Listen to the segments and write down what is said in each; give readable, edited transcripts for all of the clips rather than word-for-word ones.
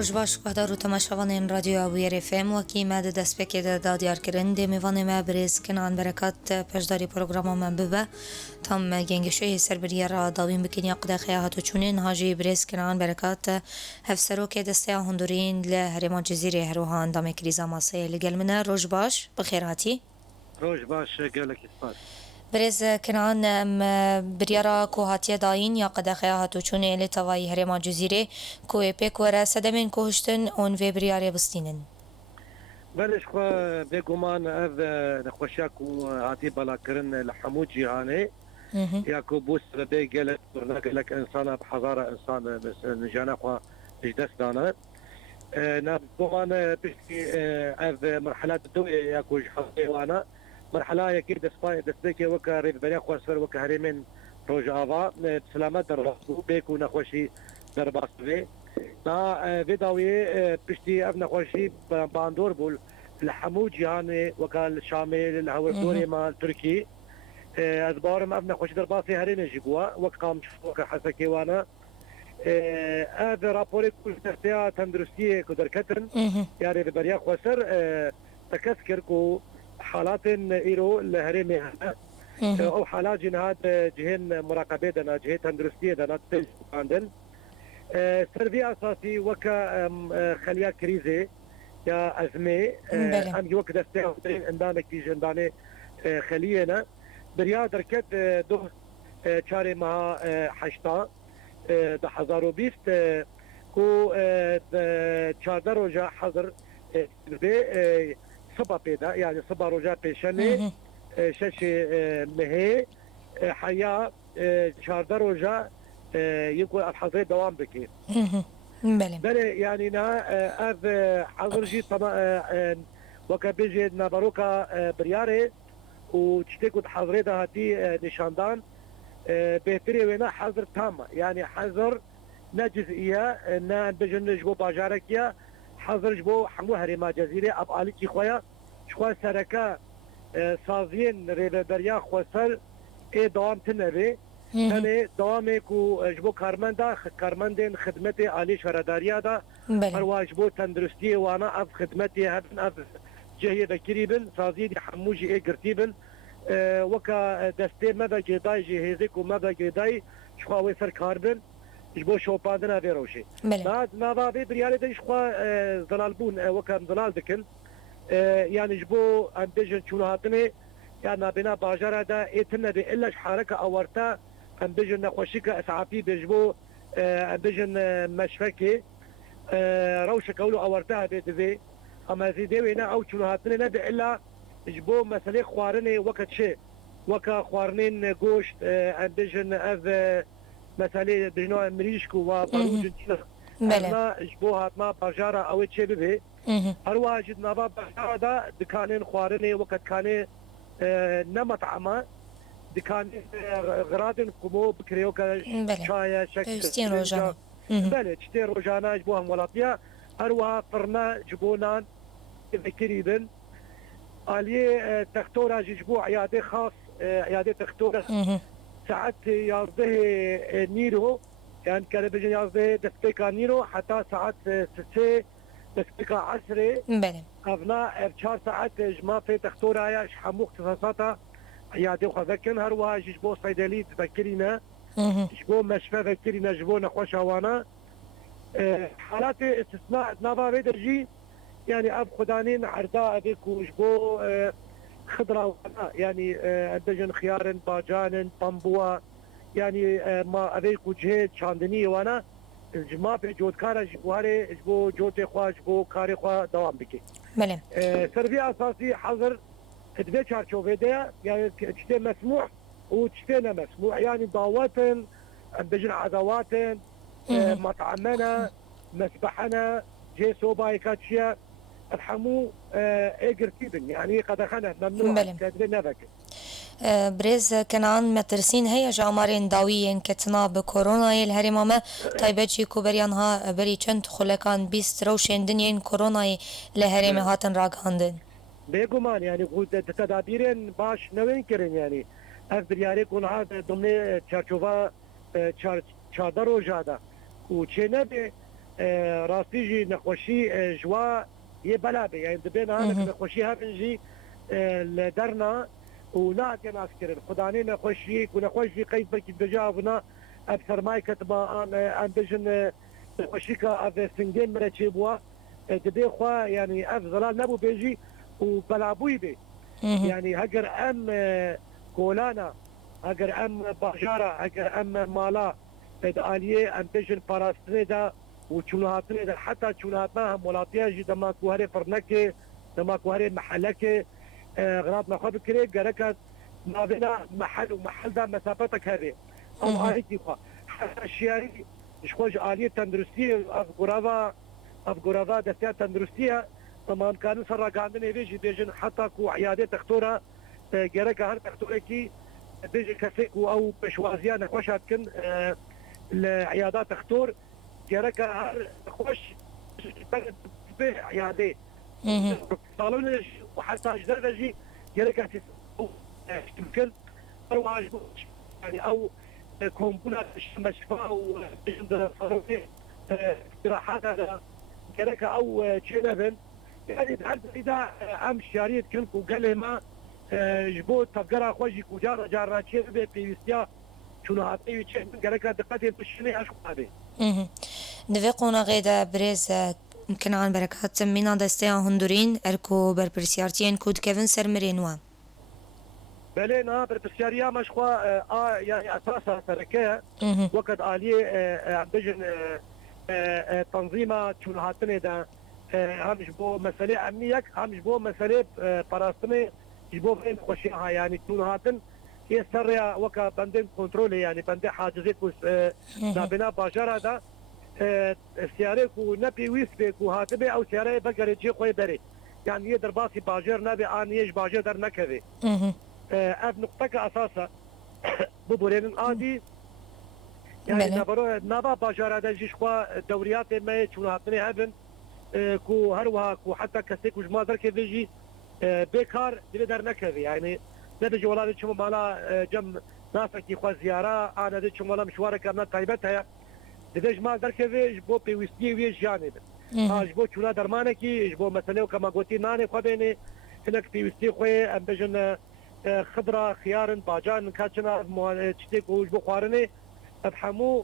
روش باش بهدارو تماشاوانین رادیو اویر اف ام و کی مد دست بکیده دا دیار کرن دی میوان ما بریز کنان برکات پشداری پروگرام من ببه تام گنگشوی سربریه را داوین بکنی قده خیاهاتو چونین هاجی بریز کنان برکات هفسرو که دسته هندورین لهرمان جزیره هروهان دام کریزا ماسه لگل منه روش باش بخیر هاتی روش باش قالك سپاس برز کنان بریارا کوهاتیه داین یا قده خیاهاتو چونه لی توایی هرمان جزیره کوه پیک وره سدمین کوهشتن اون وی بریاره بستینن بلش خو بگمان اف نخوشاكو هاتي بلا كرن لحمود جيهاني ياكو بوس بي قالك انسان بحضاره انسان بس نجانا خو اجدس دانا نبغان بشتي اف مرحلات الدوية ياكو جحظي وانا مرحلة يكيد دسبيكي وكا ريف بني خواسفر وكا هريمين روج آفا بسلامات درباسو بيكو نخوشي درباسو نا فيداوي بشتي اف نخوشي باندور بول الحمود جيهاني وكا الشامل الهور دوري مال تركي ازبارم اف نخوشي درباسي هرين جيبوا وكا وكا حسكي وانا هذا رابوري كل تحتها تندرستيه كدركتن يعني بريا خوسر تكسكر كو حالات ايرو الهرمي او حالات جنهاد جهن مراقبه دنا جهه تندرستيه دنا عندن سربي اساسي وكا خليا كريزي يا ازمه ام يوك دسته عندنا كي جندانه خلينا بريا دركت دو چاري ما حشتا ده هزارو بیست کو 14 روزه حضر به صبح پیدا یعنی صبح روزه پیشنه شش مهه حیا 14 روزه يكون الحظر دوام بكي بله يعني نا اف حضر جي طبعا وكا بيجي نابروكا برياري وتشتكوا حضري ده هاتي نشاندان بهتري وينا حظر تامة يعني حظر نجزئية نا بجن جبو باجاركيا حظر جبو حمو هرما جزيرة اب آليكي خويا شخوا سركا سازين ريبه بريا خوصل اي دوام تنبي يعني دوامي كو جبو كارمندين خدمتي آلي شرداريا دا هروا جبو تندرستي وانا اف خدمتي هبن اف جهية ذكريبن سازين حموجي اي قرتيبن وكا دستي ماذا جداي جهزك وماذا جداي شخوا سر كاربن جبو شوبادنا فيروشي ما بابي بريالي دي شخوا زلالبون وكا زلال دكن يعني جبو امبيجن شونهاتني يعني بنا باجارة دا ايتنا دي إلا حركة اورتا امبيجن نخوشيكا اسعافي بجبو امبيجن مشفكي روشة كولو اورتا بيدفي اما زيدي وينا او شونهاتني نبي إلا جبو مسألة خوارني وقت شيء وكا خوارنين قوشت امبيجن اف مسألة بجنوع مريشكو وبروج انا جبو هاتنا باجارة او تشي ببي هروا جد نابا باجارة دا دكانين خوارني وقت كاني نمطعمة دكانين غرادن كمو بكريوكا شاية شكل روجانا بله تشتي روجانا جبوها مولاتيا هروا فرنا جبونان ذكريبن آلية تختورة جبو عيادة خاص عيادة تختورة ساعات يازده نيرو يعني كان بيجي يازده دسبيكا نيرو حتى ساعات سسي دسبيكا عسري أبناء بشار ساعات جما في تختورة ياش حمو اختصاصاتها عيادة وخذكن هروا جبو صيدلية ذكرينا جبو مشفى ذكرينا جبو نخوش هوانا حالات استثناء نافا بيدرجي يعني اب خدانين عرضاء ابيك وجبو خضره يعني ادجن خيار باجان طنبوه يعني ما ابيك وجهه شاندني وانا الجماعه بجود كار جواري جبو جوتي خوا جبو كاري خوا دوام بكي بله سربي اساسي حظر ادبي شارشوفيديا يعني تشتي مسموح وتشتي مسموح يعني دعوات ادجن عدوات مطعمنا مسبحنا جي صوباي كاتشيا الحمو اجرتيبن يعني قد خنا ممنوع كادرين نفك بريز كنان مترسين هي جامارين داويين كتنا بكورونا الهرمامه طيبتشي كوبريانها بري چند خلقان بيست روشين دنيين كورونا الهرمه هاتن راغاندن بيغمان يعني قد تدابيرين باش نوين كرين يعني اف برياري كون هذا ضمن چارچوبا چاردر روجادا و چه نبي راستی جی نخوشی جوا یه بلابه یعنی دبینا هنک نخوشی هفنجی لدرنا ونات يا ناس كرن خداني نخوشي ونخوشي قيد بك دجابنا ابثر ماي كتبا ان بجن نخوشيكا اف سنجين مرتشيبوا دبي خوا يعني افضل نبو بيجي وبلابوي بي يعني هجر ام كولانا هجر ام باجارة هجر ام مالا آلية ام بجن باراستريدا وشونهاتنا حتى شونهاتنا هم ولاتيا جي دما كوهري فرنكي دما كوهري محلكي غراض نخواب كري قركت ما بين محل ومحل ده مسافتك هذه او آليتي خوا حتى الشياري شخوش آلية تندرستية افقرافا دستيا تندرستية طبعا كانوا سرا قاندن بيجي بيجن حتى كو عيادة تختورة قركة هر تختورة كي بيجي كسيكو او بشوازيا نخوش هاتكن العيادات تختور قركة هر خوش عيادة طالون وحتى اجدر جي قركة تمكن او يعني او كومبونا مشفى وبيجن صاروخي استراحات هذا كركه او تشينبن يعني بحد اذا ام شاريت كنك وقال ما جبوت تفقرا خوجي كوجار جار تشينبن في استيا شنو هاتي تشينبن كركه دقتي بشني اشكو هذه نفقونا غيدا بريز يمكن عن بركات مينا دستيا هندورين اركو بربرسيارتين كود كيفن سرمرينوا بلينا بربرسياريا مشخوا يعني اساسا تركيه وقت اليه بجن تنظيمات شنو هاتني ده همش بو مسألة أمنية همش بو مسألة براستني جبو فين خوشيها يعني شنو هاتن هي سرية وكا بندن كنترول يعني بندن حاجزات نابنا باجرة ده سيارة كو نبي ويسبي كو هاتبه أو سيارة بقري جي خوي بري يعني يدر باسي باجر نبي آن يج باجر در نكذي أف نقطة أساسا ببورين آدي يعني نبا باجارة دا جيش خوا دوريات ما شنو هاتني هبن كو هروها كو حتى كسيك وجما درك بيجي بيكار دي در نكذي يعني نبيجي ولا شو مالا جم ناسك يخوا زيارة أنا دي شو مالا مشوارة كامنا طيبتها ديج ما درك بيج بو بيوستي ويش جانب جبو شونا درمانكي جبو مثلا كما قلتي ناني خوا بيني هناك بيوستي خوي ام بيجن خضرة خيار باجان كاتشنا تشتيك وجبو خوارني افهموا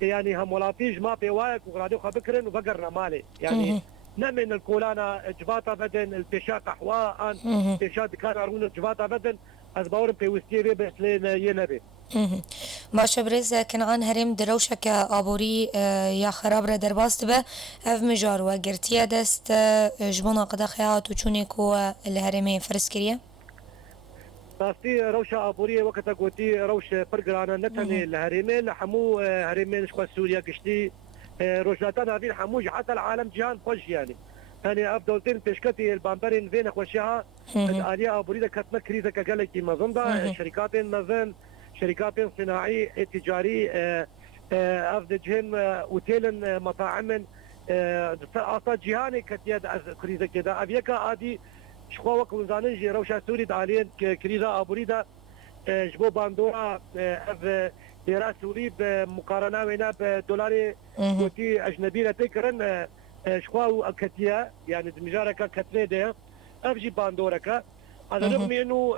يعني هم ولاتيج ما بيواك وغادي خبكرن وبقرنا مالي يعني نمن الكولانا جباتا بدن البيشا قحوا ان بيشا كان ارون جباتا بدن از باور بيوستي بس لين ينبي باشه برز کنعان هرم دروشک آبوری یا خراب را درباست به اف مجار و گرتیه دست جبونا قدا خیات و چونی کو الهرمه فرس کریه راستي روشة عبورية وقت قوتي روشة فرقرانا نتني الهرمين لحمو هرمين شخص سوريا كشتي روشاتان هذين حموج حتى العالم جهان خوش يعني أفضلتين تشكتي البامبرين فين خوشها الآلية عبورية كتنا كريزة كقالك مظندا شركات مظن شركات صناعي تجاري أفضل جهن اوتيل مطاعم أصلا جهاني كتياد كريزة كده أبيكا عادي شخوا وكل زانن جي روشا سوري دالين كريزا ابوريدا جبو باندورا اف ليرا سوري بمقارنه وينا بدولار كوتي اجنبي لتكرن شخوا كتيا يعني دمجاركا كتريده اف جي باندوركا هذا رغم انه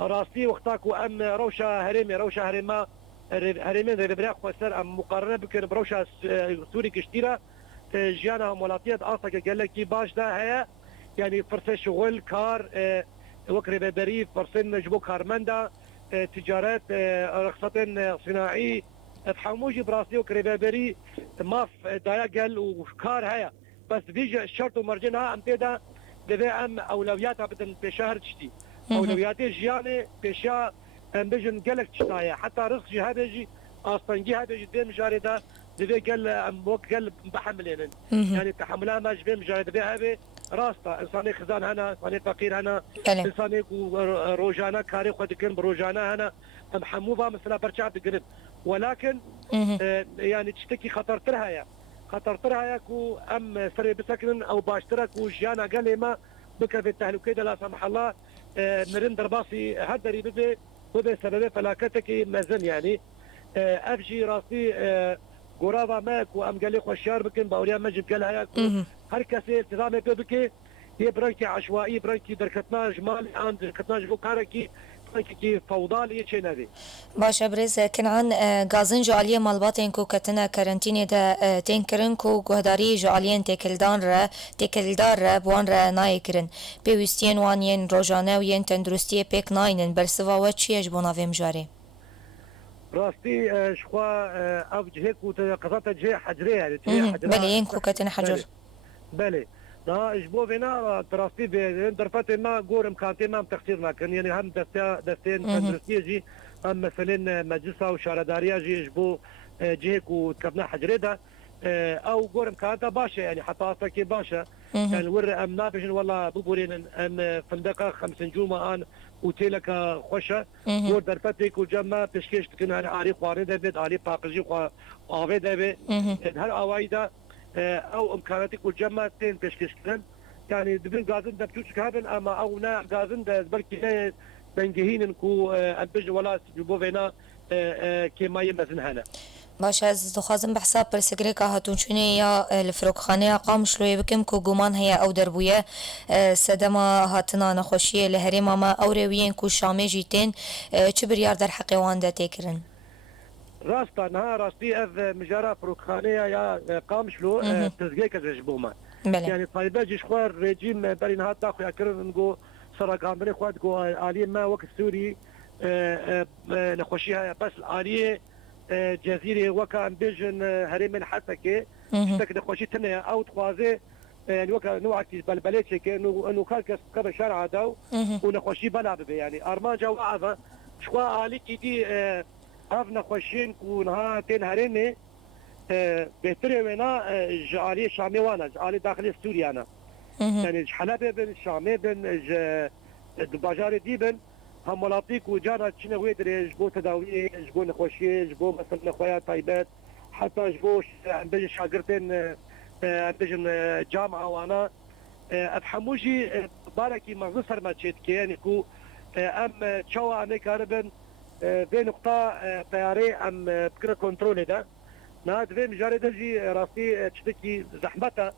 راستي وقتاكو ام روشا هرمي روشا هرما هرمين ربراق خسر ام مقارنه بكر بروشا سوري كشتيرا جيانا مولاتيات اصلا قال لك باش ده هي يعني فرصة شغل كار وكر بري فرصة نجبو كارمندا تجارات رخصة صناعي فحموجي براسي وكر بري ماف دايقل وكار هيا بس بيجي الشرط ومرجنها ام تيدا دبي ام اولوياتها بدن بشهر تشتي اولوياتي جياني بشا ام بيجن قالك تشتايا حتى رخص هذا يجي اصلا جي هذا يجي دين مجارده دبي قال ام وك قال بحملين يعني تحملها ما جبين مجارده دبي هذا راستا انساني خزان هنا انساني فقير هنا انساني روجانا كاري خد كن بروجانا هنا ام حموفا مثلا برشا بقرب ولكن يعني تشتكي خطرترها يا خطرترها يا كو ام سري بسكن او باشترك وجانا قال ما بك في التهلكه لا سمح الله مرن درباسي هدري بده سبب فلاكتك مازن يعني افجي راسي كورافا ماك وام قال لي خوشيار بكن باوريا مجد قال هيا هر كسي التزامي بك هي برانكي عشوائي برانكي دركتنا جمال عند دركتنا جبو كاركي برانكي فوضالي شي نادي باشا برز كنعان غازن جعليه مالباتين كو كتنا كارنتيني دا تنكرن كو گهداری جعليين تكلدار را بوان را نايكرن بيوستين وان ين روجانه و ين تندرستيه بيك ناينن برسوا و چي اجبونا ويم جاري راستي شخوا اف جهك وقصات جهه حجريه يعني جهه حجريه بلي ين كو كتنا حجر بلي نا اجبو فينا تراستي درفت ما قورم كانتي ما تقصيرنا كان يعني هم دستين تندرستيه جي هم مثلا مجلسه وشارداريه جي اجبو جهك وتكبنا حجريه ده او قورم كانت باشا يعني حتى اصلك باشا كان ور ام نافجن والله ببورين ام فندقه 5 نجوم ان اوتيلك خوشه ور درفتك وجمع بشكيش تكن انا عارف قاري دبت علي باقجي قاوي دبت هل اوايدا او امكاناتك وجمع تين بشكيش كن يعني دبن غازن دبتوش كابن اما او نا غازن بركي بنجهين كو امبج ولا جبوفينا كما يمزن هنا باش از دخوازم بحساب برسگریکا هاتون چونه یا الفروکخانه قام شلوی بکم که گومان هیا او دربویه سدما هاتنا نخوشیه لهری ماما او رویین که شامه جیتین چه بریار در حقی وانده تکرن؟ راستا نها راستي اذ مجارة فروكخانية يا قام شلو تزقيك جبوما يعني طيبة جيش خوار ريجيم برين هات داخو يكرن نقو سرقان بري خواد قو آلية ما وقت سوري نخوشيها بس آلية جزيرة وكان بيجن هريمن حتى كي شتك نخوشي تنيا او تخوازي يعني وكا نوعك بلبليتش كي انه كالكس قبل شارع داو ونخوشي بلا ببي يعني ارمان جو عظا شخوا آلي كي دي اف نخوشين كونها تين هريمي بهتري وينا جعالي شامي وانا جعالي داخلي سوريانا يعني حلبة بن شامي بن باجاري دي بن هم ملاطيك وجانا تشنا ويدري جبو تداويه جبو نخوشيه جبو مثلا نخويا طيبات حتى جبو بيجي شاقرتين بيجي جامعة وانا افحموجي باركي مغزصر ما تشيت يعني كو ام تشوا اني كاربن في نقطة طياري ام بكرة كنترول ده ناد في مجاري دجي راسي تشتكي زحمتها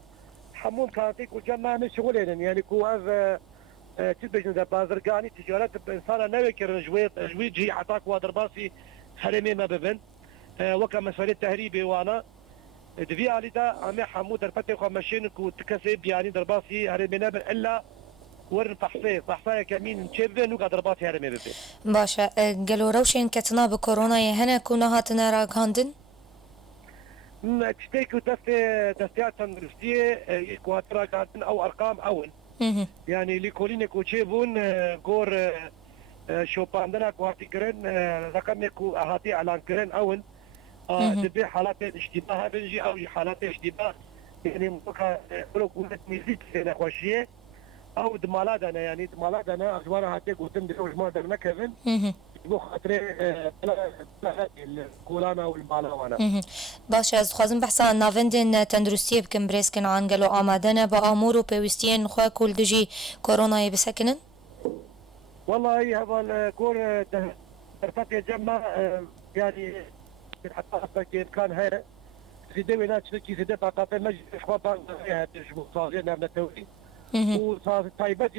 حموم كانتيك وجمع من شغلين يعني كو اف تبجن ده بازرقاني تجارات بإنسان نوكر جوي جي عطاك وادرباسي حرمي ما ببن وكا مسؤولية تهريبي وانا دفي علي ده عمي حمود درفتي وخمشين كو تكسب يعني درباسي حرمي نبن إلا ورن فحصايا كمين تشبن وكا درباسي حرمي ببن باشا قالوا روشين كتنا بكورونا يهنا كونا هاتنا راقاندن تشتيكو تستيات تندرستية كواترا كانتن او ارقام اول يعني ليكولينك وشيبون غور شوباندنا كواتي كرن رقمك هاتي اعلان كرن اول تبي حالات اشتباه بنجي او حالات اشتباه يعني ممكن ولك ميزيت في خوشيه او دمالادنا يعني دمالادنا اخبار هاتي قلتم دروج ما درنا كيفن بو خاطري الكولانا والمالاوانا باشه از خوازم بحثا ناوندن تندرستيه بكم بريسكن عنقلو آمادنا بآمور و بيوستين خواه كل دجي كورونا بسكنن؟ والله هذا الكور ترفت يجمع يعني حتى كان هي زيدي وينات شتكي زيدي بقى مجلس اخوان هذا شبو صاغي نعم التوحيد وصار طيبات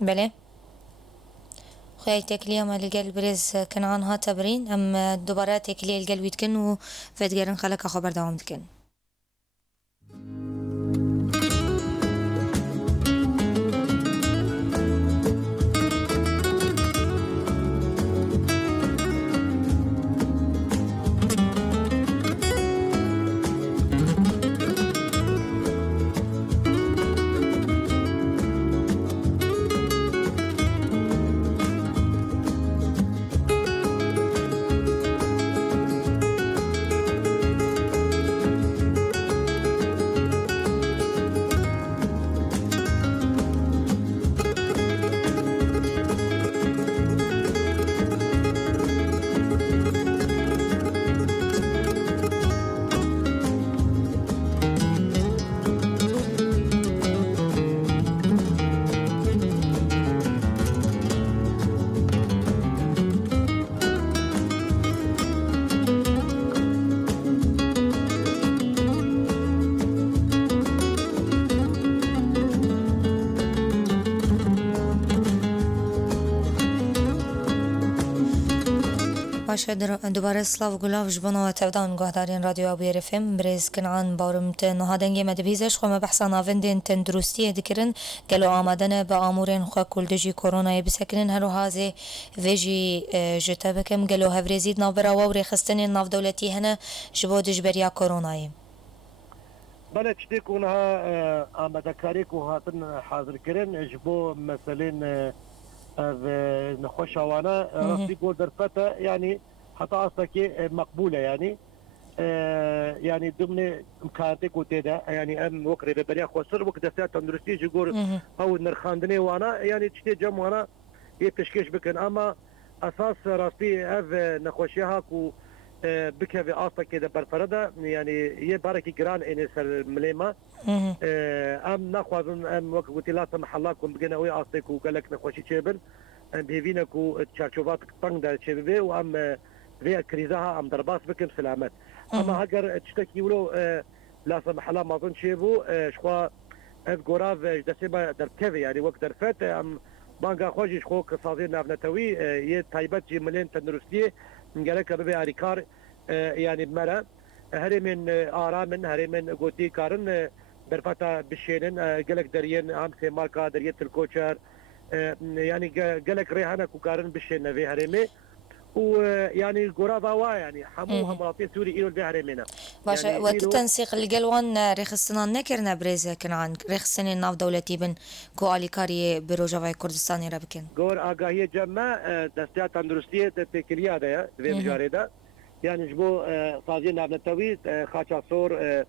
بله خويا تكليا ما لقى البريز كان عنها تبرين ام دوباره تكليا القلب يتكن وفدقرن خلك خبر دوام تكن باشه دوباره سلاو گلاو جبنا و تودان گهدارین رادیو ابو رفم برز کنعان بارمت نهادنگی مدبیزش خو بحثا ناوندین تندرستی دکرن گلو آمدن به امورن خو کولدجی کرونا بسکنن هرو هازه ویجی جتبکم گلو هفرزید نابرا و رخصتن ناف دولتی هنه جبو دجبریا کورونای بله چتی کنها آمده کاری که هاتن حاضر کردن جبو مثلا نخوش وانا راسي قول درفته يعني حتى اصلا مقبوله يعني ضمن امكاناتك وتدا يعني ام وكري ببريا خسر وقت دسات تندرستي جور او نرخاندني وانا يعني تشتي جم وانا يتشكيش بكن اما اساس راسي اف نخوشيها كو بك في اصلا كده برفرده يعني يبارك جران ان سر مليمه ام ناخذ ام وقت قلت لا سمح الله كم بقينا ويا اصلك وقال لك نخوشي تشبل بهيفينا كو تشارشوفات طنگ دا تشبه وام في كريزها ام درباس بكم سلامات اما هاجر تشتكي ولو لا سمح الله ما ظن شيبو شخوا اف غوراف دسيما دركفي يعني وقت درفت ام بانغا خوجي شخو كصازين نافنتوي ي تايبت جي ملين تندرستي نقالك ببي اريكار يعني بمرا هري من آرامن هري من قوتي كارن برفتا بشينن قالك دريين عم سيماركا دريت الكوتشر يعني قالك ريحانك وكارن بشينن في هريمي ويعني قرابة يعني حموها مراتي سوري إيرو في هريمينا باش يعني والتنسيق الجلوان رخصنا نكرنا بريزة كنعان رخصنا الناف دولتي بن كو آليكاري بروجافاي كردستاني ربكن قور آقاهية جمع دستيات تندرستية تكلية ده في مجارده يعني جبو صازين نابنتوي خاچا صور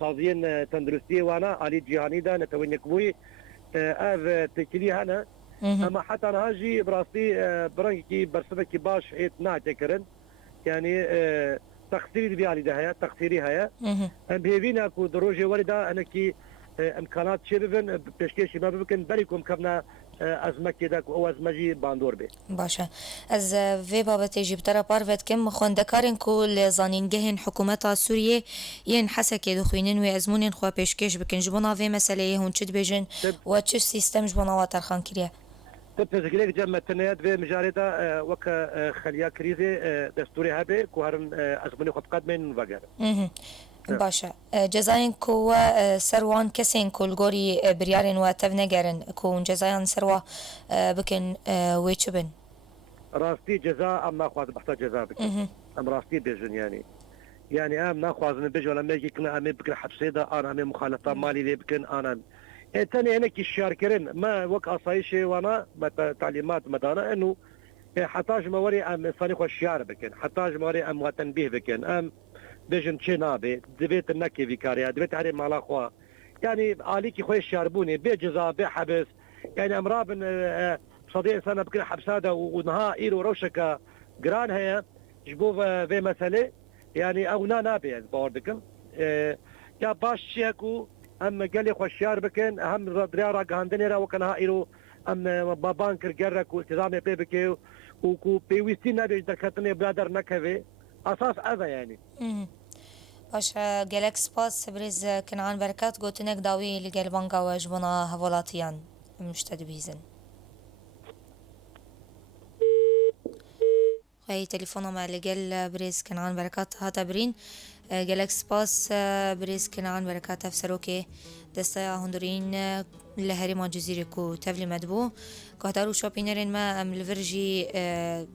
صازين تندرستي وانا علي جهاني دا نتوي نكبوي تكلي هنا اما حتى نهاجي براستي برنكي برسبكي باش هيت ناعتكرن يعني تقصيري بيالي ده هيا تقصيري هيا بهيفينا كو دروجي وردا انكي امكانات شبابن بشكيش ما بكن بريكم كبنا ازمه كده او ازمه باندور به باشه از وی بابت جبتره پاروت کم خوندکارن کل زانینگهن حکومت سوریه ین حسکه دخوینن و ازمونن خو پیشکش بکن جبنا و مسئله هون چد بجن و چه سیستم جبنا و ترخان کریه تبتزقلك جمع تنيات في مجارده وك خليا كريزي دستوري هبه كوهرن ازمني خد قدمين وغيره باشه جزاین کو سروان کسین کل گوری بریارن و تفنگرن کو جزاین سروا بکن ویچبن راستي جزاء ام ناخذ بحتاج جزاء بكن ام راستي بيجن يعني ام ناخذ بيجن ولا ميجي كنا ام بكن حبسيده انا ام مخالفه مالي لي بكن انا ثاني انا كي الشاركرين ما وك اصايشي وانا تعليمات مدانا انه حتاج موري ام انساني خو الشعر بكن حتاج موري ام وتنبيه بكن ام بيجن شنابي دبيت النكي فيكاريا دبيت علي مالا خوا يعني عليكي خوي الشاربوني بجزاء بحبس يعني امرابن صديق سنه بكل حبساده ونهائي وروشكا جران هي جبوف في مساله يعني او نابي باردكم يا باش شيكو ام قال لي خوشيار بكن اهم دريارا غاندني را وكان هائرو ام بابانكر جرك والتزام بيبكي وكو بيويستي نبي دكتني بلادر نكفي اساس هذا يعني باش جالكس باس بريز كنعان بركات قوتنك داوي لقال بانقا واجبنا هفولاتيان مشتد بيزن هاي تليفونه مع لقال بريز كنعان بركات هاتا برين جالكس باس بريز كنعان بركات افسروكي دستا هندورين لهرما جزيرة كو تفلي مدبو كهدارو شوبينرين ما ام الفرجي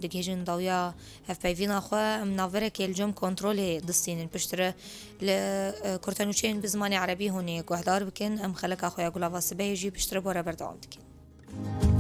دقيجن ضويا هف بايفين اخوا ام نافرك الجم كنترولي دستين بشترة لكورتانوشين بزماني عربي هوني كهدار بكن ام خلق اخويا قلافا سبايجي بشترة بورا بردعون دكين